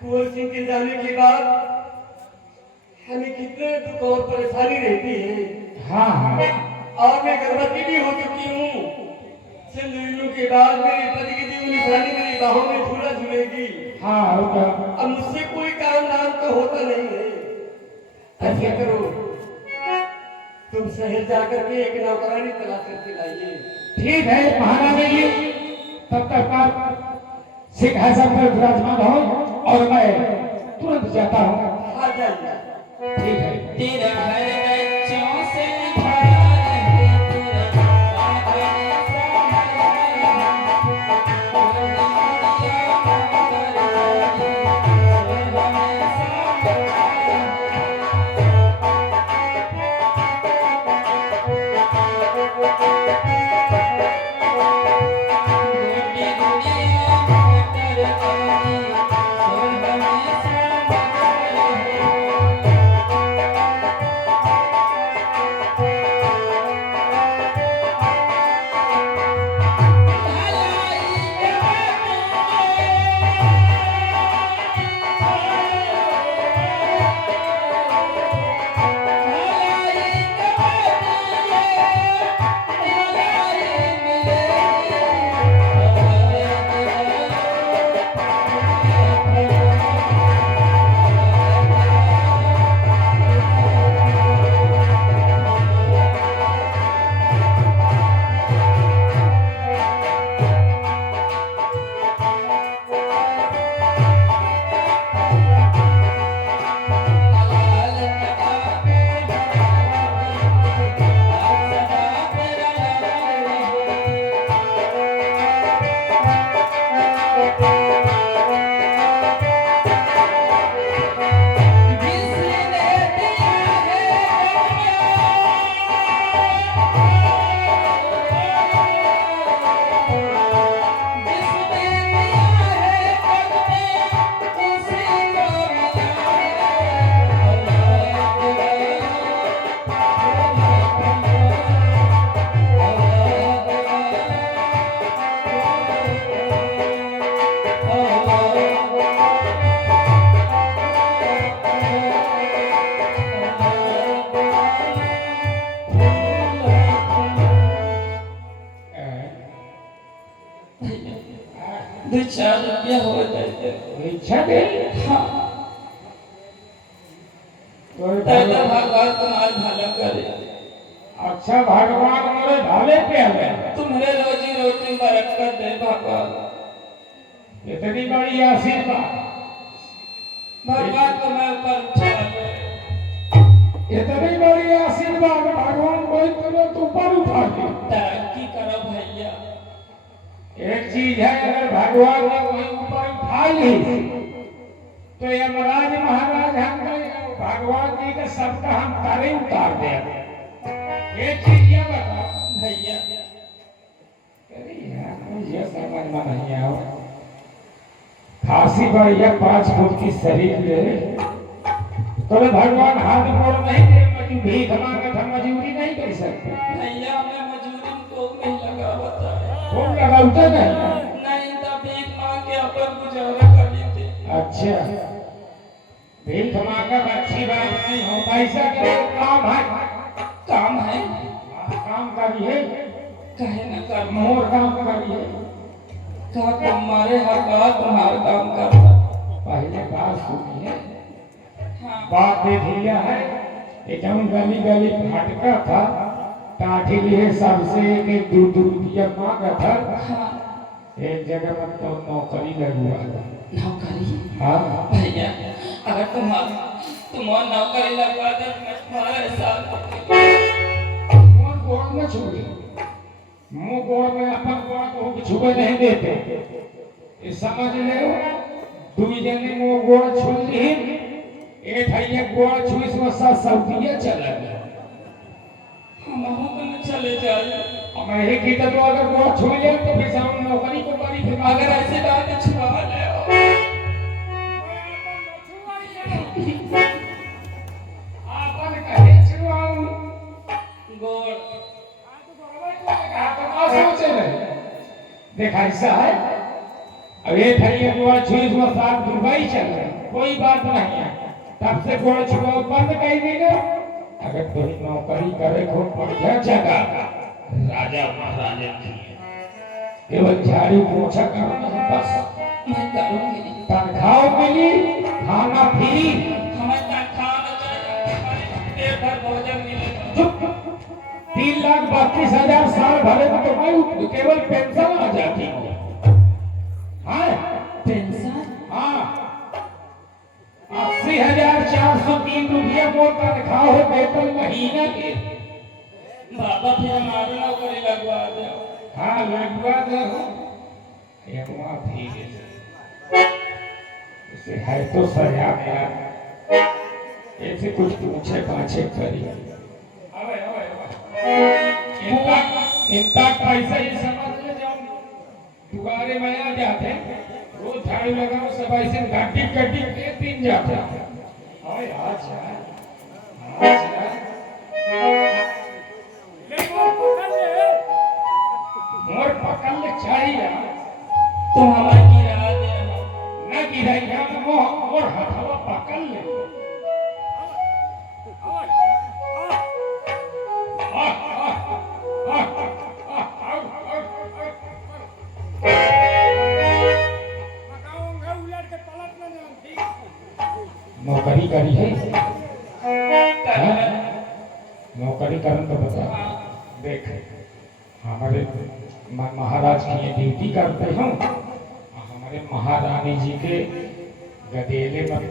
कुंवर सिंह के जाने के बाद हमें कितने दुख और परेशानी रहती है। हाँ हाँ और मैं गर्भवती भी हो चुकी हूँ। सिंदूरियों के बाद मेरे पति की दी हुई निशानी मेरी बाहों में झूला झूलेगी। हाँ होगा। अब मुझसे कोई काम धाम तो होता नहीं है। ऐसा करो, तुम शहर जाकर के एक नौकरानी तलाश करके लाइए। ठीक है महारानी जी, तब तक आप सिंहासन पर विराजमान हो और मैं तुरंत जाता हूँ। हाँ जाइए। ठीक है। तेरा घर ₹2-4 हो जाते। इच्छा दे हाँ तो दादा भगवान तुम्हारा भला करे। अच्छा भगवान मोरे भाले पे आवे तुम्हारे रोजी रोटी में बरकत दे भगवान। इतनी बड़ी आशीर्वाद भगवान तुम्हें ऊपर उठा ले। इतनी बड़ी आशीर्वाद भगवान कोई तुम्हें ऊपर उठा ले। तरक्की करो भैया। एक चीज है अगर भगवान ने कोई ऊपर उठा ली तो यमराज महाराज हम भगवान जी के सबका हम तारे उतार दे। एक चीज ये बताओ भैया ये समझ में नहीं आओ खासी बढ़िया 5 फुट की शरीर ले तो भगवान हाथ मोड़ नहीं दे मजू भीख मांगे हम मजूरी नहीं कर सकते। भैया मैं मजूरी को नहीं लगा बताया। कौन लगाते नहीं नहीं तो भीख मांग के अपन गुजारा कर लेते। अच्छा भीख मांगा अच्छी बात नहीं हो पैसा के काम है काम है काम करिए कहे न कर मोर काम करिए का तुम्हारे हक तुम्हारा काम करता। पहले बात सुनिए हाँ बात देखिया है एक हम गली गली भटका था काठी लिए सबसे एक 2 रुपया मांगा था। हाँ एक जगह में तो नौकरी लगुआ नौकरी। हाँ भैया अगर तुम्हारा नौकरी लगवा दे मैं तुम्हारे साथ। मोर गोड़ में छुए मुंह गोड़ में अपन गोड़ को छुए नहीं देते ये समझ ले। 2 जने मुंह गोड़ छू ली एक है गोड़ छुई से सऊदिया चला गया। हम कहाँ चले जाए। मैं ही की तो अगर गोड़ छू ले तो फिर हम नौकरी को बारी फिर अगर ऐसी बात है छुपा ले आपन कहे छुआऊं गोड़ आप सोचे नहीं देखा ऐसा है अब एक है गोड़ छुई से 7 दुबई चल रहा कोई बात नहीं है तब से गोड़ छुआ बंद कर देगा। अगर कोई नौकरी करे को बढ़िया जगह राजा महाराजा की केवल झाड़ू पोछा करना है बस मैं करूँगी। तनख्वाह मिली खाना फ्री हमें खाना चाहिए पेट भर भोजन मिलेगा। चुप 3,32,000 साल भरे में तो मैं केवल पेंशन आ जाती हूँ। हाँ पेंशन हाँ 80,403 रुपया मोर तनख्वाह हो वेतन महीना के। बाबा फिर हमारे नौकरी लगवा दो। हाँ लगवा दो ये हुआ ठीक है इसे है तो सजा मेरा ऐसे कुछ पूछे पाछे करी अबे इनका पैसा ये समझ ले जाओ दुआरे में आ जाते रोज झाड़ू लगाओ सब ऐसे घाटी कटी के 3 जाते ओए अच्छा मोर पकड़ ले चाहिए तुम हमें गिरा दे न गिराइया मोर हथवा पकड़ ले नौकरी करी है नौकरी करन तो बता देख हमारे महाराज की ये ड्यूटी करते हूँ हमारे महारानी जी के गदेले में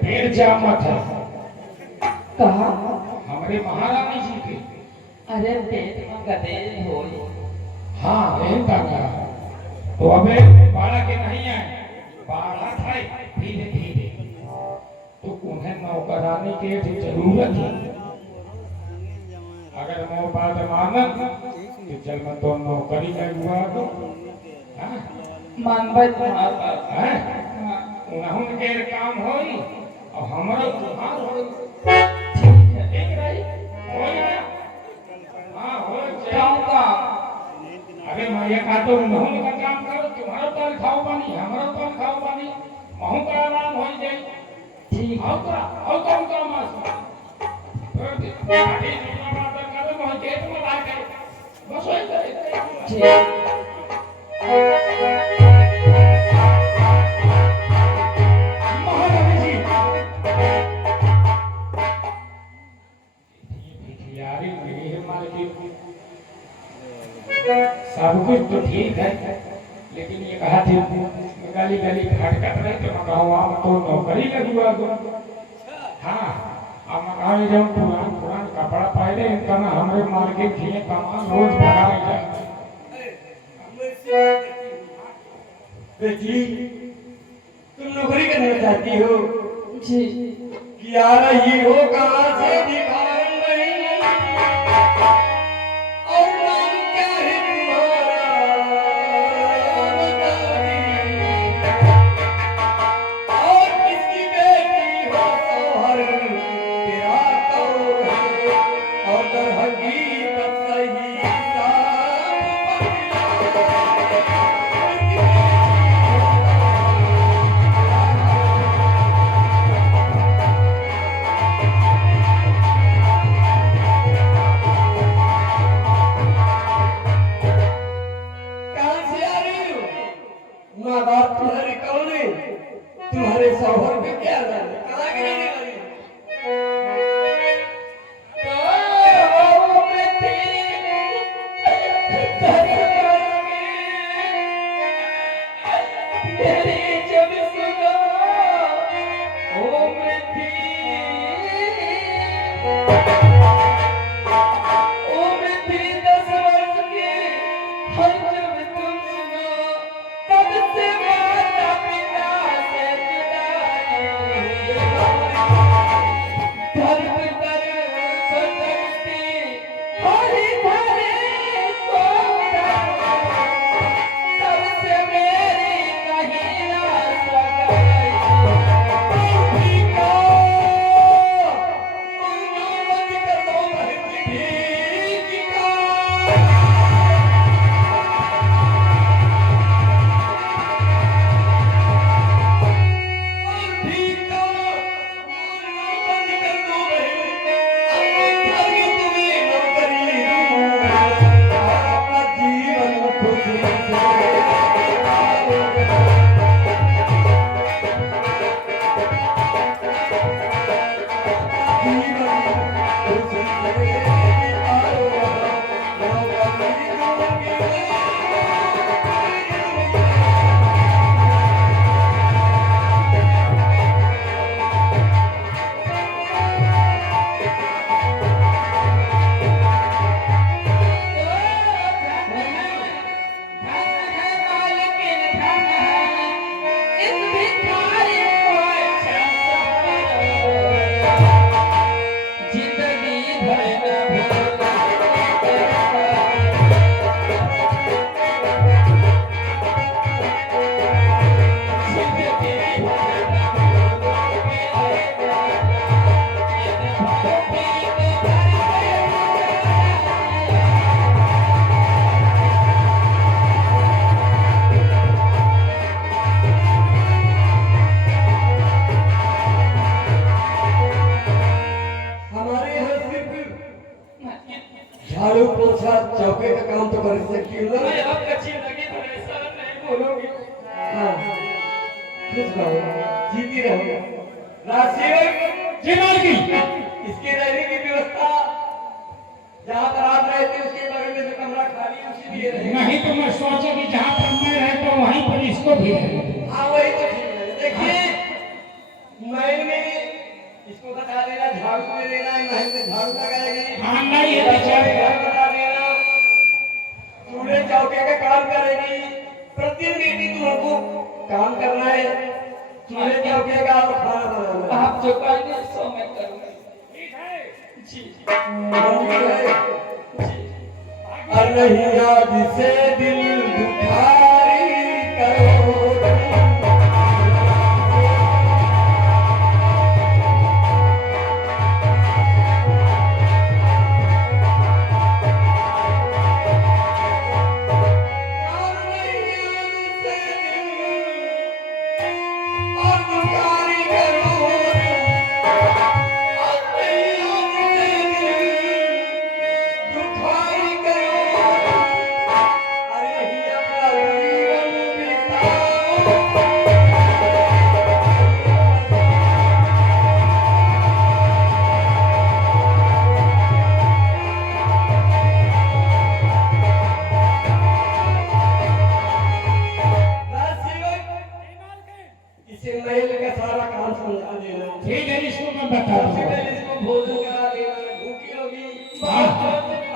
पेड़ जामत है कहा हमारे महारानी जी के। अरे पेट में गदे हो हाँ यही का तो अबे बाड़ा के नहीं है बाड़ा था धीरे धीरे तो उन्हें नौकरानी के जरूरत है। अगर मैं बात मानत तो चल मैं तो नौकरी लगवा दो मानबै तुम्हारा बात हैं हाँ उन्होंने के काम होई और हमारा तुम्हार होई ठीक है ठीक रही होई ना हाँ हो क्यों काम अरे मैं ये कहा तो उन्होंने का काम करो तुम्हारा तन खाओ पानी हमारा तन खाओ पानी महू का आराम हो जाए ठीक है आओ कौन काम आस आगे दूसरा बात करो मैं खेत में ला के बस हो जाए ठीक महारानी जी यारी मेरे मालकिन सब कुछ तो ठीक है, लेकिन ये कहा थी गली गली खटखट रहे तो मैं कहूँ आप तो नौकरी लगुआ दो। हाँ, अब मैं कहूँ जब पुरान पुरान कपड़ा पहले इनका ना हमारे मार्केट थी कमा रोज भगाए जाए। बेटी तुम नौकरी करना चाहती हो जी कि आ रही हो कहाँ से दिखाई नहीं और नाम क्या है तुम्हारा और किसकी बेटी हो सोहर तेरा कौन है और दर हकीकत सही कहाँ से आ रही हो माँ बाप तुम्हारे कौन है तुम्हारे शौहर पे क्या जाने कहाँ के रहने वाली हो? झाड़ू पोछा चौके का काम तो कर सकती हो मैं ना? आप अच्छी लगी तो ऐसा नहीं बोलोगे। हाँ खुश रहो जीती रहो राजसेवक जी मालकिन इसके रहने की व्यवस्था जहाँ पर आप रहे थे उसके बगल में जो कमरा खाली है उसी लिए रहे नहीं तो मैं सोचा कि जहाँ पर मैं रहता हूँ वहीं पर इसको भी रहे। हाँ वही तो ठीक है देखिए मैंने इसको बता देना झाड़ू में देना महल में झाड़ू लगाएगी हाँ नहीं है बेचारे घर बता देना चूल्हे चौके का काम करेगी प्रतिदिन बेटी तुमको काम करना है चूल्हे चौके का और खाना बनाना है आप जो कहेंगे सो मैं करूंगी। ठीक है। जी मंजूर है जी और नहीं याद से दिल दुखारी करो और नहीं याद से दिल और दुखारी करो और नहीं याद से दिल दुखारी करो अरे हिया देना। ठीक है, इसको मैं बता सबसे दूंगा। पहले इसको भोजन करा देना, भूखी होगी हाँ।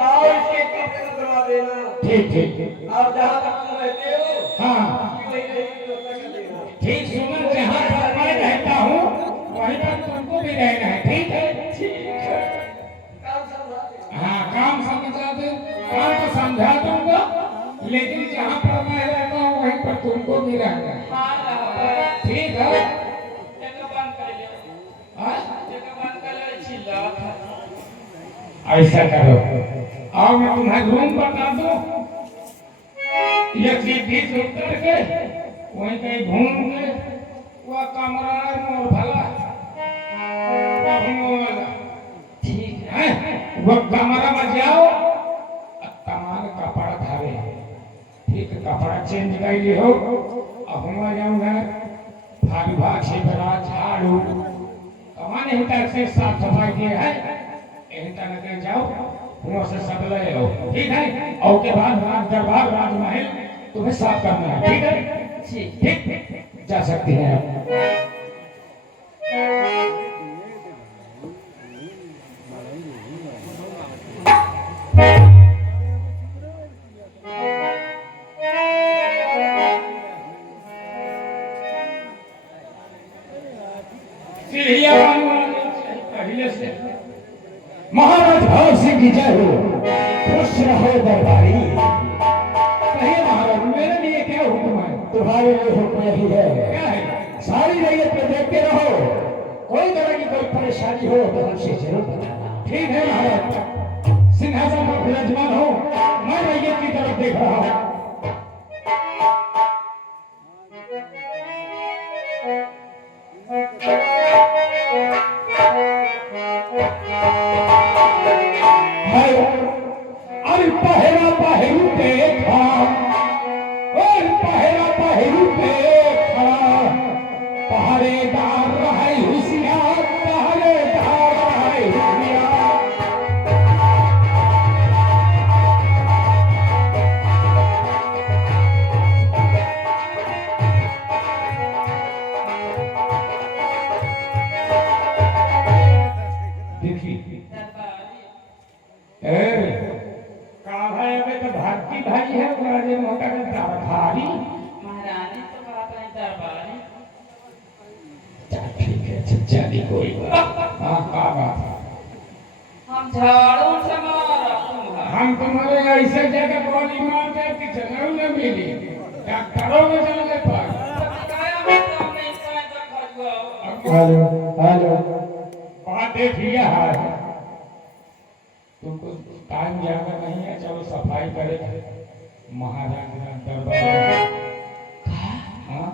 और इसके कपड़े बदलवा देना। ठीक ठीक। और जहाँ तक तुम रहते हो हाँ वही रहने की व्यवस्था कर देना। ठीक, सुनो, जहाँ पर मैं रहता हूँ वहीं पर तुमको भी रहना है, ठीक है? ठीक है, काम समझा देना। हाँ, काम समझा दे, काम तो समझा दूंगा, लेकिन जहाँ पर मैं रहता हूँ वहीं पर तुमको भी रहना है, हाँ रहबा ठीक है? जगह बंद कर ले हाँ? जगह बंद कर ले चिल्ला ऐसा करो, आओ मैं तुम्हें रूम बता दूं, ये सीधी से उतर के वहीं कहीं घूम के वह कमरा है मोर भला, ठीक है वो कमरा में जाओ, तमाम कपड़ा धारे, ठीक है, कपड़ा चेंज कर लियो, अब हम जाऊंगा फालुआ छिपरा झाड़ू कमाने ही तक से साफ सफाई की है, यही तरह के जाओ वहाँ से सब ले लो, ठीक है? और के बाद राज दरबार राजमहल तुम्हें साफ करना है, ठीक है? ठीक, जा सकती हैं आप। सीढ़ियाँ पहले से महाराज भाव सिंह की जय हो, खुश रहो दरबारी। कहिए महाराज, मेरे लिए क्या हुक्म है? तुम्हारे लिए हुक्म यही है, क्या है? सारी रैयत पे देखते रहो, कोई तरह की कोई परेशानी हो तो हमसे जरूर बताना। ठीक है महाराज, सिंहासन पर विराजमान हो, मैं रैयत की तरफ देख रहा हूँ। अरे पहरा पहरू देखा, और पहरा पहरू देखा, पहरेदार रहे होशियार, पहरेदार रहे होशियार। देखिए तो भारती भाई है, राजे मोटा का दरबारी। महारानी तो बात है दरबारी ठीक है, चचा दी कोई बात। हाँ, क्या बात है? हम झाड़ू से मारा तुम्हारा हम तुम्हारे ऐसे जगह गोली मार के कि जनऊ न मिली, डॉक्टरों में चल गए पास। हेलो हेलो, बात देख लिया है, तुमको टाइम ज्यादा नहीं है, चलो सफाई करे महाराज दरबार। हाँ हाँ,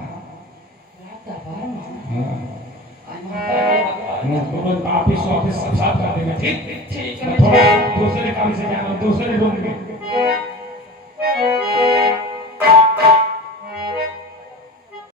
तुरंत ऑफिस ऑफिस सब साफ कर देना, ठीक? ठीक है थोड़ा दूसरे काम से जाना, दूसरे रूम में